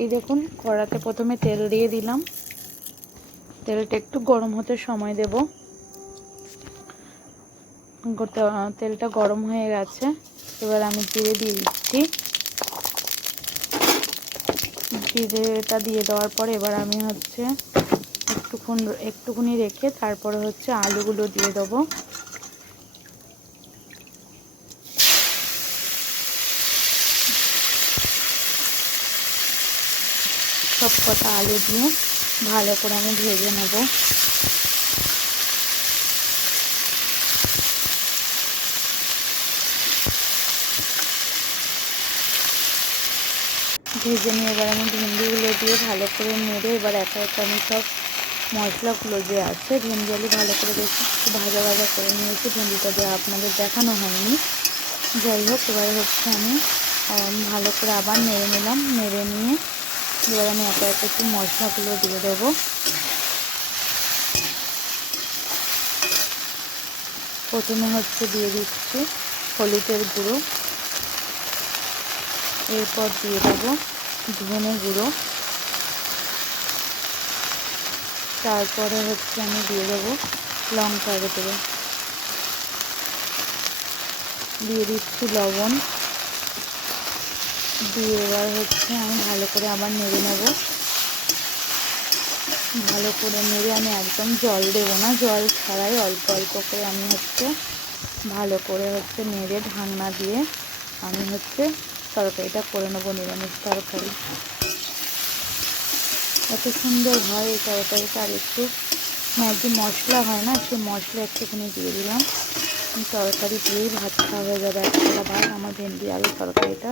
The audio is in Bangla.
এই দেখুন, কড়াতে প্রথমে তেল দিয়ে দিলাম। তেলটা একটু গরম হতে সময় দেব। তেলটা গরম হয়ে গেছে। এবার আমি জিরে দিয়ে দিচ্ছি। জিরেটা দিয়ে দেওয়ার পর এবার আমি হচ্ছে একটুক্ষণ একটুখানি রেখে তারপরে হচ্ছে আলুগুলো দিয়ে দেবো। সব কটা আলু দিয়ে ভালো করে আমি ভেজে নেব। ভেজে নিয়ে এবার আমি ভিন্ডিগুলো দিয়ে ভালো করে নেড়ে এবার একা একা আমি সব মশলাগুলো যে আছে, ভেন্ডি আলু ভালো করে বেশি ভাজা ভাজা করে নিয়েছি। ভেন্ডিটা দেওয়া আপনাদের দেখানো হয়নি। যাই হোক, এবারে হচ্ছে আমি ভালো করে আবার নেড়ে নিলাম। নেড়ে নিয়ে এবার আমি একা একা একটু মশলাগুলো দিয়ে দেবো। প্রথমে হচ্ছে দিয়ে দিচ্ছি হলুদের গুঁড়ো। এরপর দিয়ে দেবো ধনে গুঁড়ো। তারপরে হচ্ছে আমি দিয়ে দেবো লঙ্কার গুঁড়ো। দিয়ে দিচ্ছি লবণ। দিয়ে এবার হচ্ছে আমি ভালো করে আবার নেড়ে নেব। ভালো করে নেড়ে আমি একদম জল দেবো না, জল ছাড়াই অল্প অল্প করে আমি হচ্ছে ভালো করে হচ্ছে নেড়ে ঢাকনা দিয়ে আমি হচ্ছে তরকারিটা করে নেব, নিরামিষ তরকারি। এত সুন্দর হয় এই তরকারিটা, আর একটু ম্যাগি মশলা হয় না, সেই মশলা একটুখানি দিয়ে দিলাম। তরকারি দিয়েই ভাত খাওয়া হয়ে যাবে একটা ভাত, আমার ভেন্ডি আলু তরকারিটা।